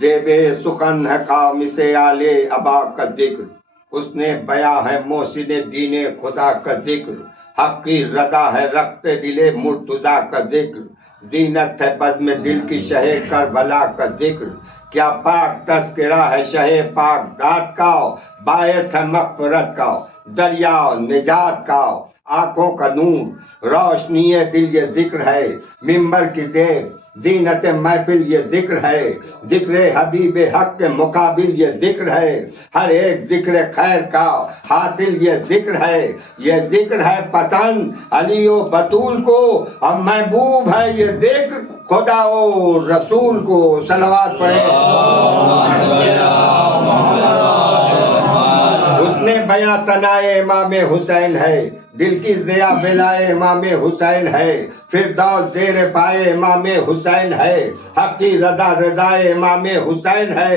زیب سخن ہے قوم سے آلے ابا کا ذکر، اس نے بیاں ہے محسن دین خدا کا ذکر، حق کی رضا ہے رخت دل مرتضیٰ کا ذکر، زینت ہے بزم دل کی شہ کربلا کا ذکر، کیا پاک تذکرہ ہے شہ پاک ذات کا، باعث ہے مغفرت کا، دریا نجات کا، آنکھوں کا نور روشنی دل یہ ذکر ہے، ممبر کی زیب زینت محفل یہ ذکر ہے، ذکر حبیب حق کے مقابل یہ ذکر ہے، ہر ایک ذکر خیر کا حاصل یہ ذکر ہے، یہ ذکر ہے پسند علی و بطول کو، اب محبوب ہے یہ ذکر خدا و رسول کو، صلوات پڑھیں۔ اس نے بیاں ثنائے امام حسین ہے، دل کی ضیا بلائے امام حسین ہے، فردوس زیر پائے امام حسین ہے، حق کی رضا رضائے امام حسین ہے،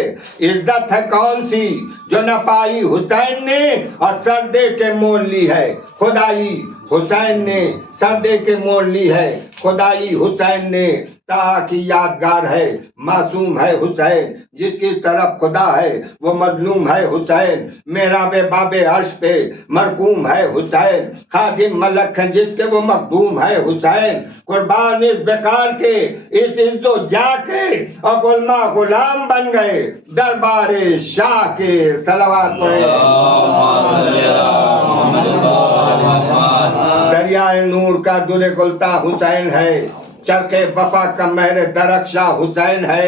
عزت ہے کون سی جو نہ پائی حسین نے اور سر دے کے مول لی ہے، خدائی حسین نے سر دے کے مول لی ہے، خدائی حسین نے کی یادگار ہے، معصوم ہے حسین، جس کی طرف خدا ہے وہ مظلوم ہے حسین، محراب باب عرش پہ مرقوم ہے حسین، خادم ملک ہے جس کے وہ مخدوم ہے حسین، قربان اس بقار کے اس عز و جا کے اور غلما غلام بن گئے دربار شاہ کے، صلوات پڑھیں۔ دریائے نور کا در گلتا حسین ہے، چرخ وفا کا مہر درخشاں حسین ہے،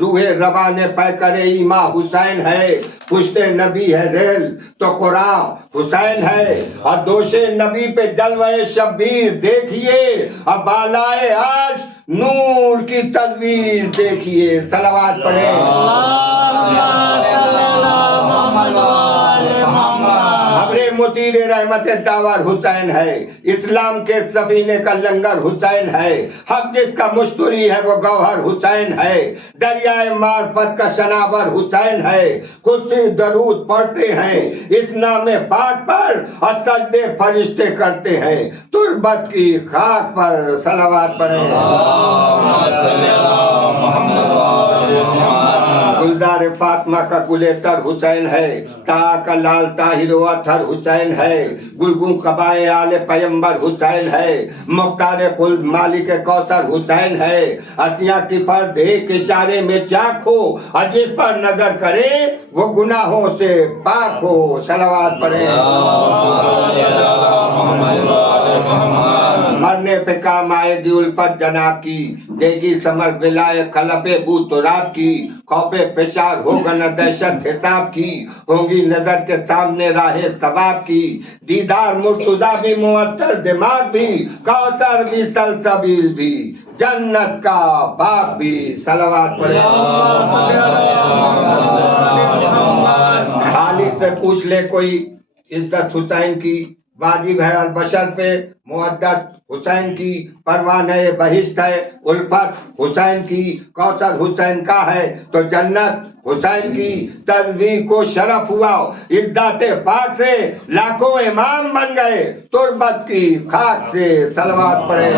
روح روان پیکر ایما حسین ہے، پشت نبی ہے ریل تو قرآن حسین ہے، اور دوش نبی پہ جلوہ شبیر دیکھیے، اور بالائے عرش نور کی تصویر دیکھیے، صلوات پڑھیں۔ ابر مطیر رحمت داور حسین ہے، اسلام کے سفینے کا لنگر حسین ہے، حق جس کا مشتری ہے وہ گوہر حسین ہے، دریائے معرفت کا شناور حسین ہے، خود سے درود پڑھتے ہیں اس نام پاک پر اور سجدے فرشتے کرتے ہیں تربت کی خاک پر، صلوات پڑھیں۔ گلزار فاطمہ کا گل تر حسین ہے، طاہا کا لال طاہر و اطہر حسین ہے، گلگوں قبائے آل پیمبر حسین ہے، مختار خلد مالک کوثر حسین ہے، اسیاں کی فرد ایک اشارے میں چاک ہو اور جس پر نظر کرے وہ گناہوں سے پاک ہو، صلوات پڑھیں۔ مرنے پہ کام آئے گی الفت جناب کی، دے گی ثمر ولائے خلف بو تراب کی، خوف فشار ہوگا نہ دہشت حساب کی، ہوں گی نظر کے سامنے راہ ثواب کی، دیدار مرتضیٰ بھی معطر دماغ بھی، کوثر بھی سلسبیل بھی، جنت کا باغ بھی، صلوات پڑھیں۔ خالق سے پوچھ لے کوئی عزت حسین کی، واجب ہے ہر بشر پہ مودت حسین کی، پروانہ بہشت ہے الفت حسین کی، کوثر حسین کا ہے تو جنت حسین کی، تزویق کو شرف ہوا عزت پاک سے، لاکھوں امام بن گئے تربت کی خاک سے، صلوات پڑھیں۔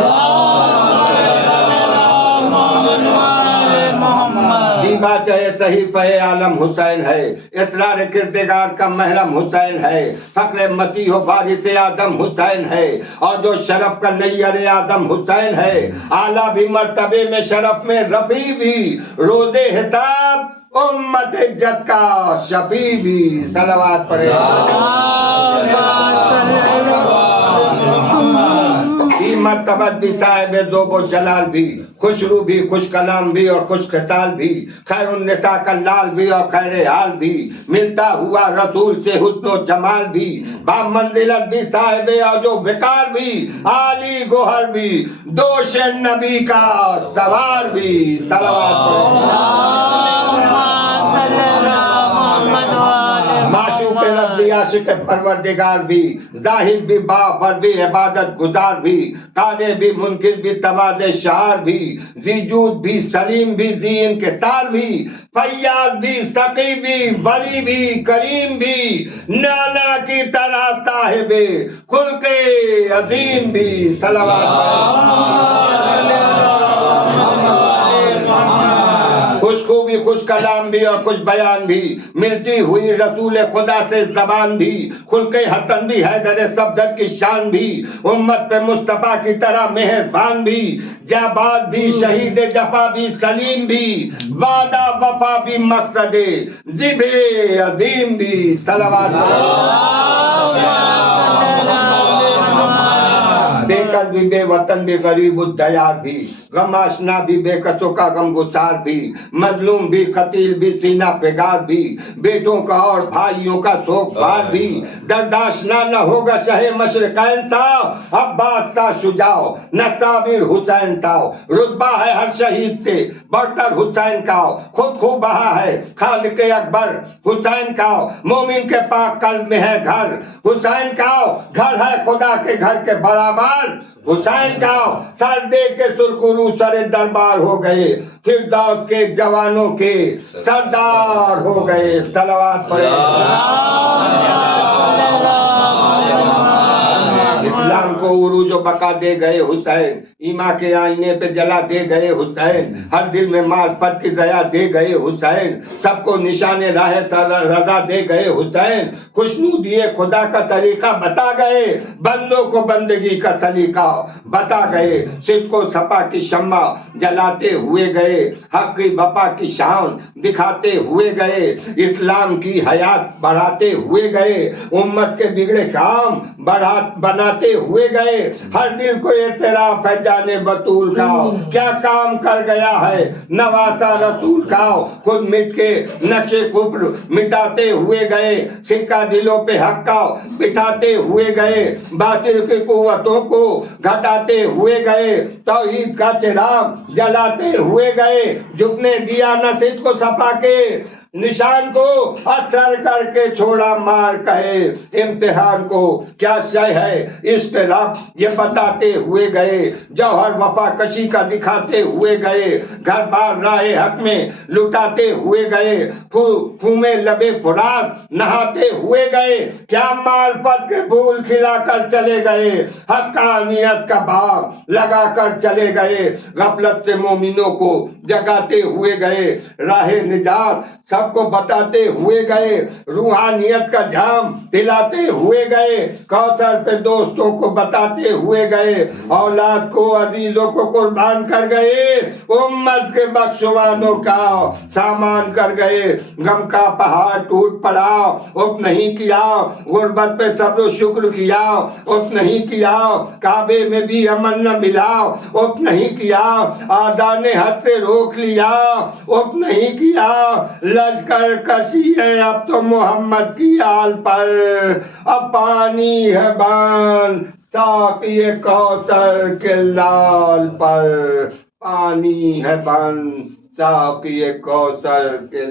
دیبا چاہے صحیفہ عالم حسین ہے، اسرار کردگار کا محرم حسین ہے، فخر مسیح و وارث آدم حسین ہے، اور جو شرف کا نیر آدم حسین ہے، اعلیٰ بھی مرتبے میں شرف میں رفیع بھی، روز حساب امت جد کا شفیع بھی، صلوات پڑھیں۔ مرتبت بھی صاحب ذوب و جلال بھی، خوشرو بھی، خوش کلام بھی اور خوش خصال بھی، خیر النساء کا لال بھی اور خیر حال بھی، ملتا ہوا رسول سے حسن و جمال بھی، با منزلت بھی صاحب اور جو وقار بھی، عالی گوہر بھی، دوش نبی کا سوار بھی، صلوات پڑھیں۔ معشوق ربی عاشق پروردگار بھی، زاہد بھی باور بھی عبادت گزار بھی، قانع بھی منکر بھی تواضع شعار بھی، ذی جود بھی سلیم بھی ذی انکسار بھی، فیاض بھی سقی بھی ولی بھی کریم بھی، نانا کی طرح صاحب خلق عظیم بھی، صلوات پڑھیں۔ خوش خوبی خوش کلام بھی اور خوش بیان بھی، ملتی ہوئی رسول خدا سے زبان بھی، خلق حسن بھی حیدر صفدر کی شان بھی، امت پہ مصطفیٰ کی طرح مہربان بھی، جاباز بھی شہید جفا بھی سلیم بھی، وعدہ وفا بھی مقصد ذب عظیم بھی، صلوات بے کس بھی بے وطن بھی غریب الدیار بھی، غم آشنا بھی بے کسوں کا غم گسار بھی، مظلوم بھی قتیل بھی سینہ پگار بھی، بیٹوں کا اور بھائیوں کا سوگ بار بھی، درداشنا نہ ہوگا شہ مشرقین صاحب، عباس کا شجاع نہ صابر حسین صاحب، رتبہ ہے ہر شہید سے برتر حسین کا، خود خوب بہا ہے خالق اکبر حسین کا، مومن کے پاک قلب میں ہے گھر حسین کا، گھر ہے خدا کے گھر کے برابر حسین کا، سر دے کے سرخرو سر دربار ہو گئے، فردوس کے جوانوں کے سردار ہو گئے، صلوات پڑھیں۔ اسلام کو عروج و بقا دے گئے حسین، ایمان کے آئینے پہ جلا دے گئے حسین، ہر دل میں معرفت کی ضیا دے گئے حسین، سب کو نشان راہ رضا دے گئے حسین، خوشنودی خدا کا طریقہ بتا گئے، بندوں کو بندگی کا سلیقہ بتا گئے، صدق و صفا کی شمع جلاتے ہوئے گئے، حق کی وفا کی شان دکھاتے ہوئے گئے، اسلام کی حیات بڑھاتے ہوئے گئے، امت کے بگڑے کام بناتے ہوئے گئے، ہر دل کو اعتراف ہے جانے بطول کا، کیا کام کر گیا ہے نواسا رسول کا، خود مٹ کے نقشے کفر مٹاتے ہوئے گئے، سکہ دلوں پہ حق کا بٹھاتے ہوئے گئے، باطل کی قوتوں کو گھٹاتے ہوئے گئے، توحید کا چراغ جلاتے ہوئے گئے، جھکنے دیا نہ صدق و صفا کے نشان کو، اثر کر کے چھوڑا مار کہے امتحان کو، کیا شے ہے عشق رب یہ بتاتے ہوئے گئے، جوہر وفا کشی کا دکھاتے ہوئے گئے، گھر بار راہ حق میں لٹاتے ہوئے گئے، پھومے لبے فرات نہاتے ہوئے گئے، کیا معرفت کے پھول کھلا کر چلے گئے، حقانیت کا باغ لگا کر چلے گئے، غفلت سے مومنوں کو جگاتے ہوئے گئے، راہ نجات سب کو بتاتے ہوئے گئے، روحانیت کا جام پلاتے ہوئے گئے، کوثر پہ دوستوں کو بتاتے ہوئے گئے، اولاد کو عزیزوں کو قربان کر گئے، امت کے بخشوانوں کا سامان کر گئے، غم کا پہاڑ ٹوٹ پڑا اف نہیں کیا، غربت پہ صبر و شکر کیا اف نہیں کیا، کعبے میں بھی امن نہ ملا اف نہیں کیا، آدھا نے حد سے روک لیا اف نہیں کیا، لشکر کشی ہے اب تو محمد کی آل پر، اب پانی ہے بان ساقی کوثر کے لال پر، پانی ہے بان ساقی کوثر کے